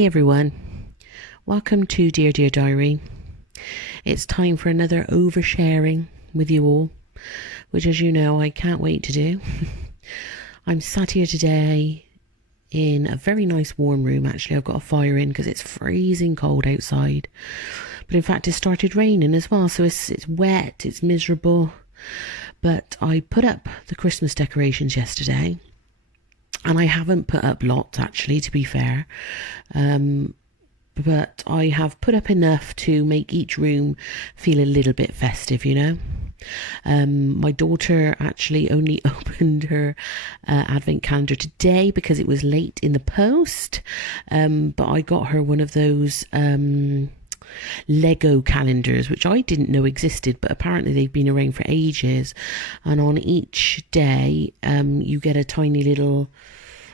Hey everyone, welcome to Dear Dear Diary. It's time for another oversharing with you all, which, as you know, I can't wait to do. I'm sat here today in a very nice warm room. Actually, I've got a fire in because it's freezing cold outside, but in fact it started raining as well, so it's wet, it's miserable. But I put up the Christmas decorations yesterday, and I haven't put up lots, actually, to be fair. But I have put up enough to make each room feel a little bit festive, you know. My daughter actually only opened her advent calendar today because it was late in the post. But I got her one of those Lego calendars, which I didn't know existed, but apparently they've been around for ages. And on each day, you get a tiny little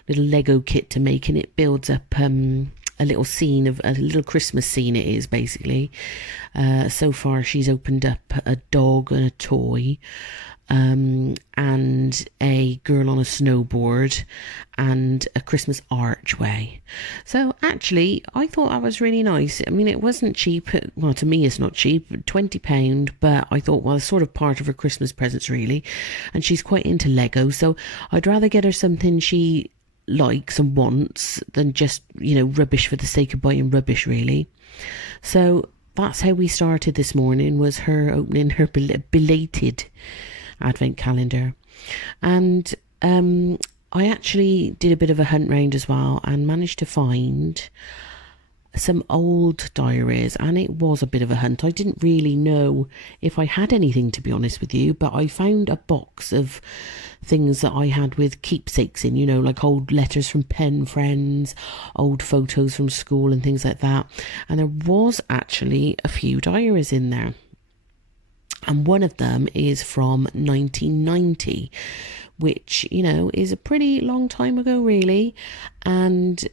Lego kit to make, and it builds up a little scene of a little Christmas scene. It is basically. So far, she's opened up a dog and a toy, and a girl on a snowboard, and a Christmas archway. So actually, I thought that was really nice. I mean, it wasn't cheap. Well, to me, it's not cheap, £20. But I thought, well, it's sort of part of her Christmas presents, really. And she's quite into Lego, so I'd rather get her something she likes and wants than just, rubbish for the sake of buying rubbish, really. So that's how we started this morning, was her opening her belated advent calendar. And I actually did a bit of a hunt round as well and managed to find some old diaries, and it was a bit of a hunt. I didn't really know if I had anything, to be honest with you, but I found a box of things that I had with keepsakes in, like old letters from pen friends, old photos from school and things like that. And there was actually a few diaries in there, and one of them is from 1990, which, is a pretty long time ago, really. And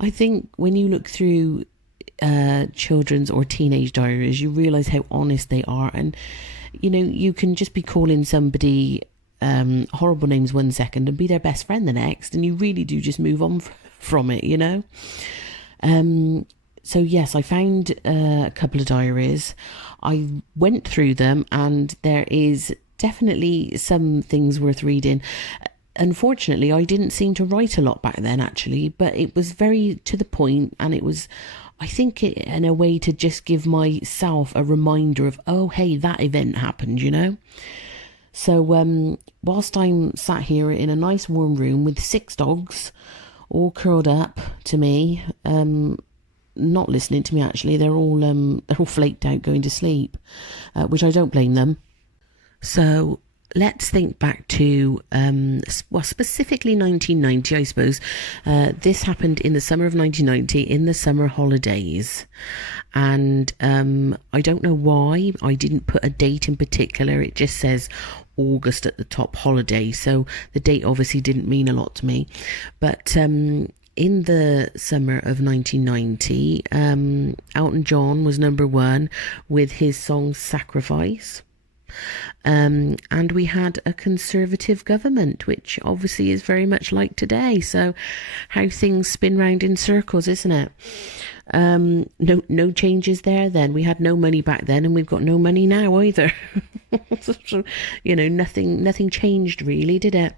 I think when you look through children's or teenage diaries, you realise how honest they are. And, you can just be calling somebody horrible names one second and be their best friend the next, and you really do just move on from it, So yes, I found a couple of diaries. I went through them, and there is definitely some things worth reading. Unfortunately, I didn't seem to write a lot back then, actually, but it was very to the point, and it was, I think, in a way to just give myself a reminder of, oh, hey, that event happened, So whilst I'm sat here in a nice warm room with 6 dogs all curled up to me, not listening to me, actually, they're all flaked out going to sleep, which I don't blame them. So let's think back to, specifically 1990, I suppose. This happened in the summer of 1990, in the summer holidays. And I don't know why I didn't put a date in particular. It just says August at the top, holiday. So the date obviously didn't mean a lot to me. But in the summer of 1990, Elton John was number 1 with his song Sacrifice. And we had a Conservative government, which obviously is very much like today. So how things spin round in circles, isn't it? No changes there then. We had no money back then, and we've got no money now either. So, nothing changed really, did it?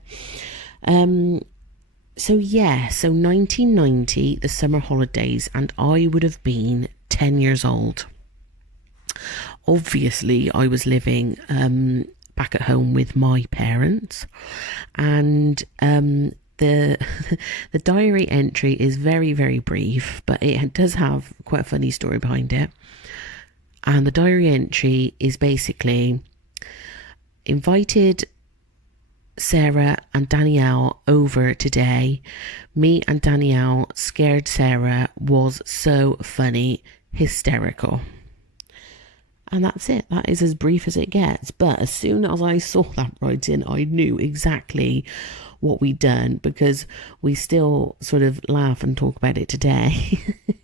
So 1990, the summer holidays, and I would have been 10 years old. Obviously, I was living back at home with my parents, and the diary entry is very, very brief, but it does have quite a funny story behind it. And the diary entry is basically: invited Sarah and Danielle over today. Me and Danielle scared Sarah, was so funny, hysterical. And that's it. That is as brief as it gets. But as soon as I saw that writing, I knew exactly what we'd done, because we still sort of laugh and talk about it today.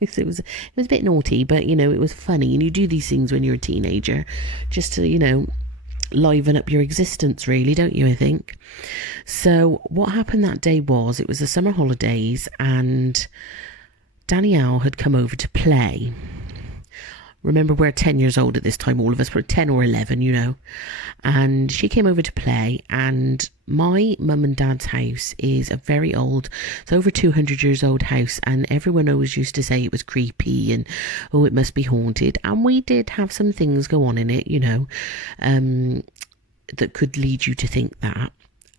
So it was a bit naughty, but, it was funny. And you do these things when you're a teenager just to, liven up your existence, really, don't you, I think? So what happened that day was, it was the summer holidays, and Danielle had come over to play. Remember, we're 10 years old at this time, all of us were 10 or 11, you know. And she came over to play, and my mum and dad's house is a very old, it's over 200 years old house, and everyone always used to say it was creepy and, oh, it must be haunted. And we did have some things go on in it, you know, that could lead you to think that.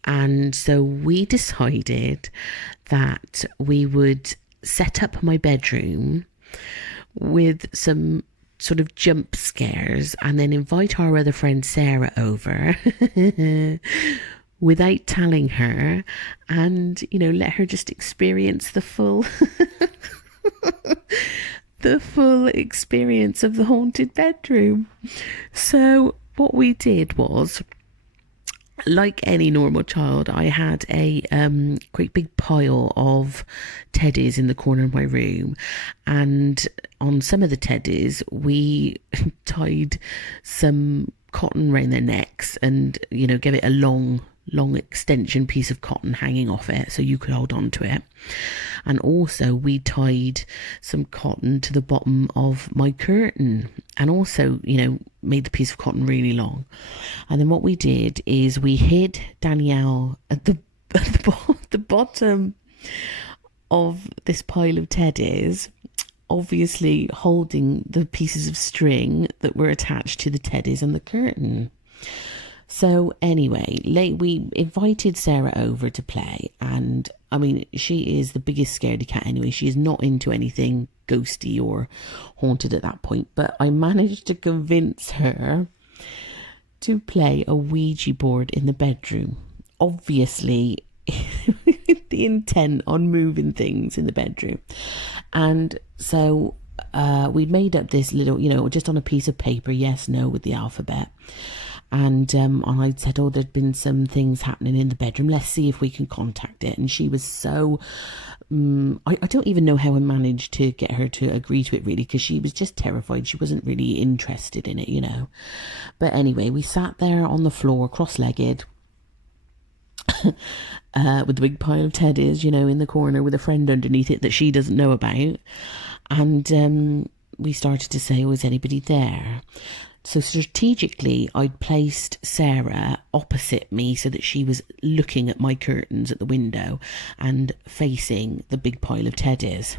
And so we decided that we would set up my bedroom with some sort of jump scares and then invite our other friend Sarah over without telling her, and, you know, let her just experience the full the full experience of the haunted bedroom. So what we did was, like any normal child, I had a great big pile of teddies in the corner of my room, and on some of the teddies we tied some cotton around their necks and, you know, gave it a long extension piece of cotton hanging off it so you could hold on to it. And also we tied some cotton to the bottom of my curtain, and also, you know, made the piece of cotton really long. And then what we did is we hid Danielle at the bottom of this pile of teddies, obviously holding the pieces of string that were attached to the teddies and the curtain. So anyway, we invited Sarah over to play, and I mean, she is the biggest scaredy cat anyway. She is not into anything ghosty or haunted at that point, but I managed to convince her to play a Ouija board in the bedroom, obviously the intent on moving things in the bedroom. And so we'd made up this little, you know, just on a piece of paper, yes, no, with the alphabet. And I said, oh, there'd been some things happening in the bedroom. Let's see if we can contact it. And she was so, I don't even know how I managed to get her to agree to it, really, because she was just terrified. She wasn't really interested in it, you know. But anyway, we sat there on the floor, cross-legged, with the big pile of teddies, you know, in the corner with a friend underneath it that she doesn't know about. And we started to say, oh, is anybody there? So strategically, I'd placed Sarah opposite me so that she was looking at my curtains at the window and facing the big pile of teddies.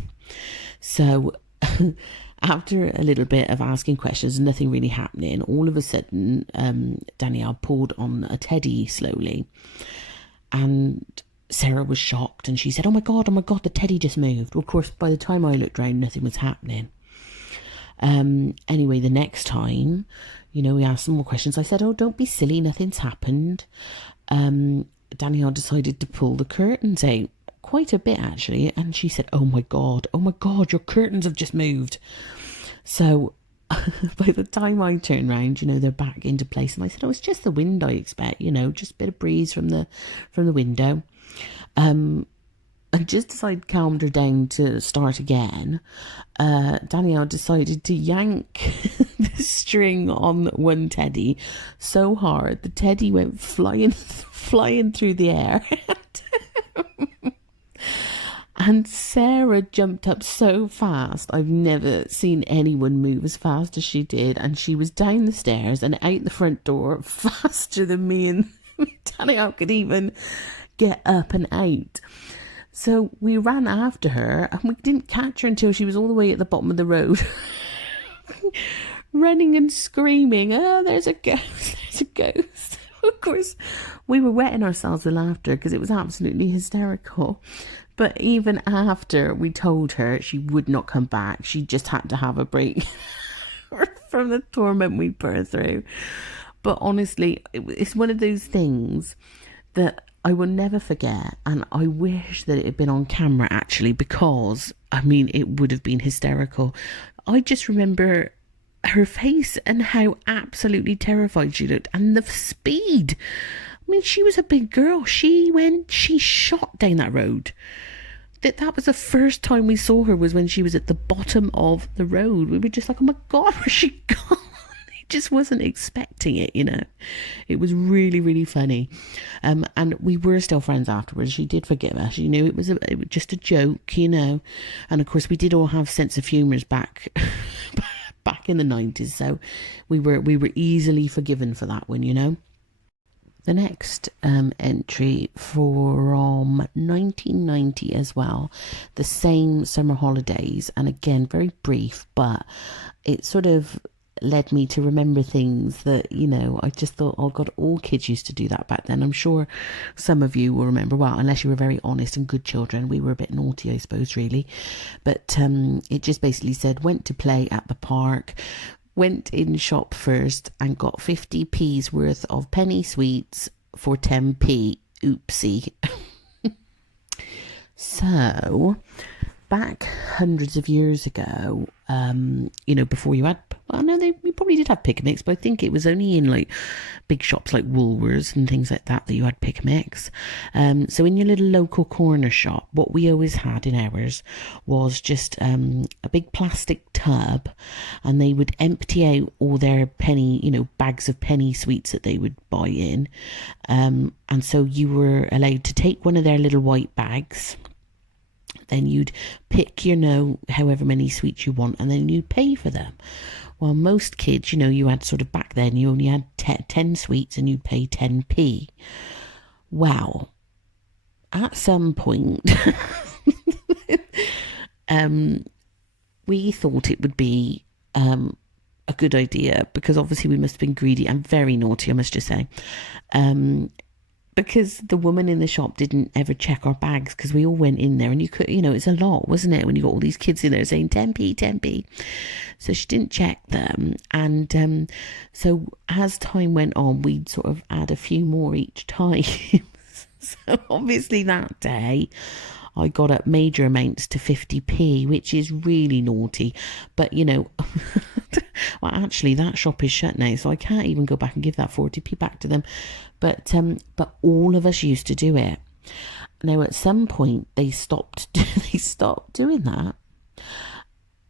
So after a little bit of asking questions, nothing really happening, all of a sudden, Danielle pulled on a teddy slowly. And Sarah was shocked, and she said, oh my God, the teddy just moved. Well, of course, by the time I looked around, nothing was happening. Anyway, the next time, you know, we asked some more questions. I said, oh, don't be silly, nothing's happened. Danielle decided to pull the curtains out quite a bit, actually. And she said, oh my God, your curtains have just moved. So by the time I turned round, you know, they're back into place. And I said, oh, it's just the wind, I expect, you know, just a bit of breeze from the window. And just as I'd calmed her down to start again, Danielle decided to yank the string on one teddy so hard the teddy went flying through the air. And Sarah jumped up so fast. I've never seen anyone move as fast as she did. And she was down the stairs and out the front door faster than me and Danielle could even get up and out. So we ran after her, and we didn't catch her until she was all the way at the bottom of the road, running and screaming, oh, there's a ghost, there's a ghost. Of course, we were wetting ourselves with laughter because it was absolutely hysterical. But even after we told her she would not come back, she just had to have a break from the torment we put her through. But honestly, it's one of those things that I will never forget, and I wish that it had been on camera, actually, because, I mean, it would have been hysterical. I just remember her face and how absolutely terrified she looked, and the speed. I mean, she was a big girl. She shot down that road. That was the first time we saw her, was when she was at the bottom of the road. We were just like, oh my God, where's she gone? just wasn't expecting it, you know. It was really, really funny. And we were still friends afterwards. She did forgive us. She knew it was just a joke, you know. And of course, we did all have sense of humours back back in the 90s. So we were easily forgiven for that one, you know. The next entry from 1990 as well, the same summer holidays, and again very brief, but it sort of led me to remember things that, you know, I just thought, oh God, all kids used to do that back then. I'm sure some of you will remember, well, unless you were very honest and good children. We were a bit naughty, I suppose, really. But it just basically said, went to play at the park, went in shop first and got 50p's worth of penny sweets for 10p. Oopsie. So, back hundreds of years ago, you know, before you had, well, no, we probably did have pick and mix, but I think it was only in like big shops like Woolworths and things like that you had pick and mix. So in your little local corner shop, what we always had in ours was just a big plastic tub, and they would empty out all their penny, you know, bags of penny sweets that they would buy in. And so you were allowed to take one of their little white bags. Then you'd pick, you know, however many sweets you want, and then you'd pay for them. Well, most kids, you know, you had sort of back then, you only had 10 sweets and you'd pay 10p. Well, at some point, we thought it would be a good idea, because obviously we must have been greedy and very naughty, I must just say. Because the woman in the shop didn't ever check our bags, because we all went in there and you could, you know, it's a lot, wasn't it, when you got all these kids in there saying 10p, 10p. So she didn't check them. And so as time went on, we'd sort of add a few more each time. So obviously that day I got up major amounts to 50p, which is really naughty. But, you know, well, actually that shop is shut now, so I can't even go back and give that 40p back to them. But all of us used to do it. Now, at some point, they stopped doing that.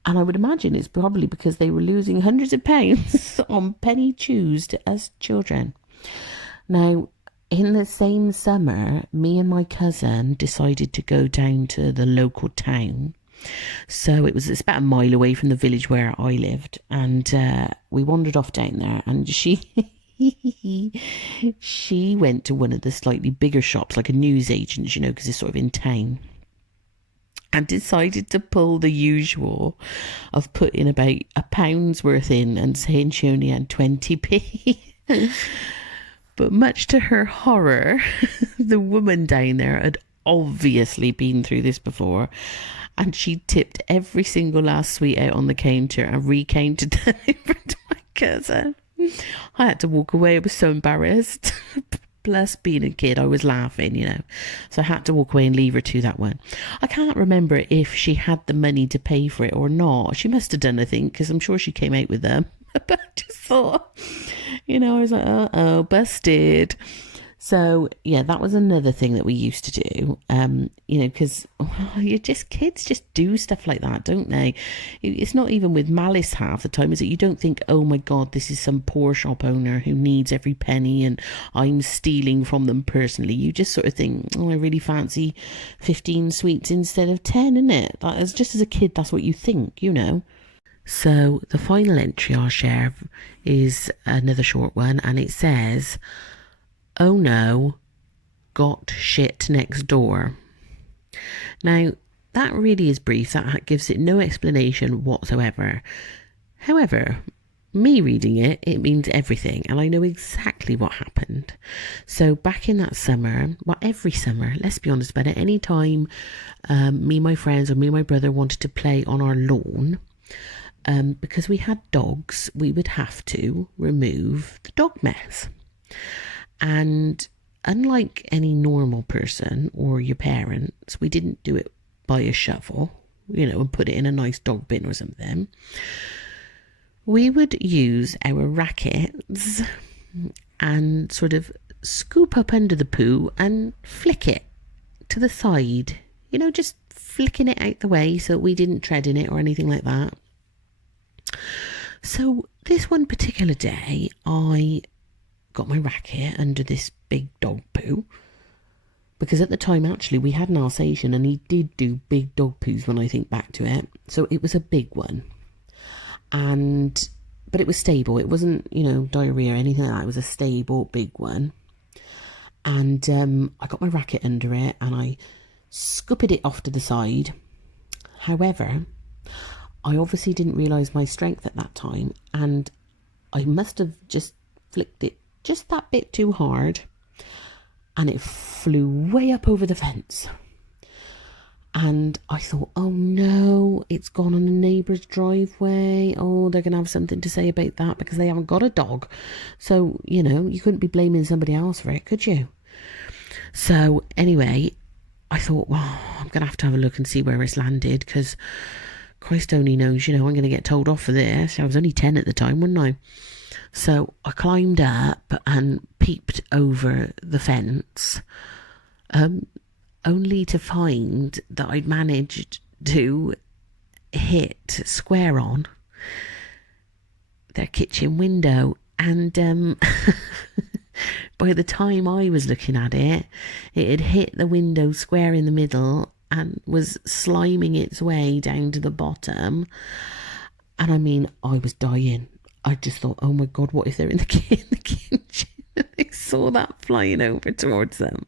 And I would imagine it's probably because they were losing hundreds of pounds on penny chews to us children. Now, in the same summer, me and my cousin decided to go down to the local town. So it's about a mile away from the village where I lived. And we wandered off down there, and she went to one of the slightly bigger shops, like a newsagent, you know, because it's sort of in town, and decided to pull the usual of putting about £1 worth in and saying she only had 20p. But much to her horror, the woman down there had obviously been through this before, and she tipped every single last sweet out on the counter and recounted them in front of my cousin. I had to walk away. I was so embarrassed. Plus, being a kid, I was laughing, you know. So I had to walk away and leave her to that one. I can't remember if she had the money to pay for it or not. She must have done, I think, because I'm sure she came out with them. But I just thought, you know, I was like, uh-oh, busted. So, yeah, that was another thing that we used to do, you know, because kids just do stuff like that, don't they? It's not even with malice half the time, is it? You don't think, oh my God, this is some poor shop owner who needs every penny and I'm stealing from them personally. You just sort of think, oh, I really fancy 15 sweets instead of 10, isn't it? That is, just as a kid, that's what you think, you know. So the final entry I'll share is another short one, and it says, oh no, got shit next door. Now, that really is brief. That gives it no explanation whatsoever. However, me reading it, it means everything, and I know exactly what happened. So back in that summer, well, every summer, let's be honest about it, any time me and my friends or me and my brother wanted to play on our lawn, because we had dogs, we would have to remove the dog mess. And unlike any normal person or your parents, we didn't do it by a shovel, you know, and put it in a nice dog bin or something. We would use our rackets and sort of scoop up under the poo and flick it to the side, you know, just flicking it out the way so we didn't tread in it or anything like that. So this one particular day, I got my racket under this big dog poo, because at the time actually we had an Alsatian and he did do big dog poos when I think back to it. So it was a big one, but it was stable. It wasn't, diarrhea or anything like that. It was a stable big one. And I got my racket under it and I scooped it off to the side. However, I obviously didn't realise my strength at that time, and I must have just flicked it just that bit too hard, and it flew way up over the fence. And I thought, oh no, it's gone on a neighbour's driveway. Oh, they're going to have something to say about that because they haven't got a dog. So, you couldn't be blaming somebody else for it, could you? So anyway, I thought, well, I'm going to have a look and see where it's landed, because Christ only knows, I'm going to get told off for this. I was only 10 at the time, wasn't I? So I climbed up and peeped over the fence, only to find that I'd managed to hit square on their kitchen window. And by the time I was looking at it, it had hit the window square in the middle and was sliming its way down to the bottom. And I mean, I was dying. I just thought, oh my God, what if they're in the kitchen? They saw that flying over towards them.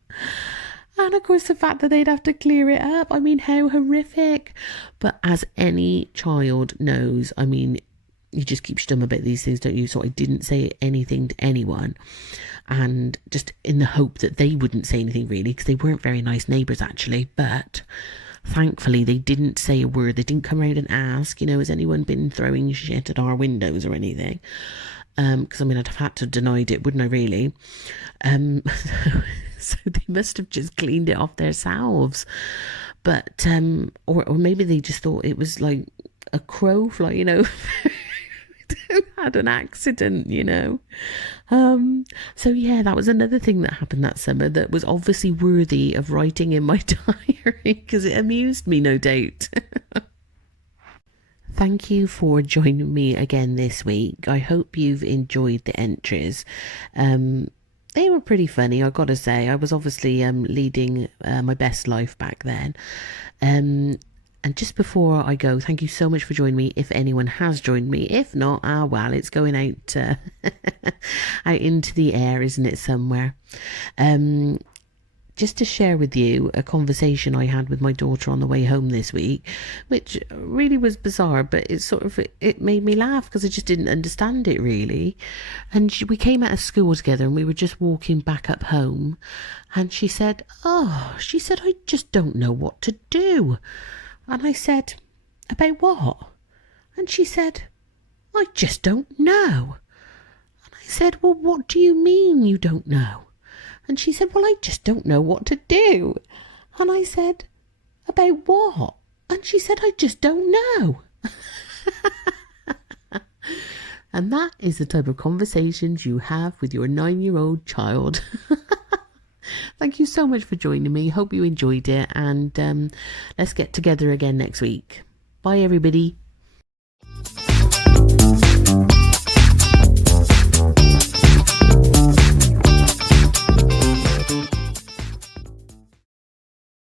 And of course, the fact that they'd have to clear it up. I mean, how horrific. But as any child knows, I mean, you just keep stum about these things, don't you? So I didn't say anything to anyone. And just in the hope that they wouldn't say anything, really, because they weren't very nice neighbours, actually. But thankfully, they didn't say a word. They didn't come around and ask, has anyone been throwing shit at our windows or anything? Because, I'd have had to denied it, wouldn't I, really? So they must have just cleaned it off themselves. But, or maybe they just thought it was like a crow flying over. Had an accident, So yeah, that was another thing that happened that summer that was obviously worthy of writing in my diary, because it amused me, no doubt. Thank you for joining me again this week. I hope you've enjoyed the entries. They were pretty funny, I gotta say. I was obviously leading my best life back then. And just before I go, thank you so much for joining me, if anyone has joined me. If not, well, it's going out out into the air, isn't it, somewhere? Just to share with you a conversation I had with my daughter on the way home this week, which really was bizarre, but it made me laugh because I just didn't understand it, really. And we came out of school together and we were just walking back up home, and she said, I just don't know what to do. And I said, about what? And she said, I just don't know. And I said, well, what do you mean you don't know? And she said, well, I just don't know what to do. And I said, about what? And she said, I just don't know. And that is the type of conversations you have with your 9-year-old child. Thank you so much for joining me. Hope you enjoyed it, and let's get together again next week. Bye, everybody.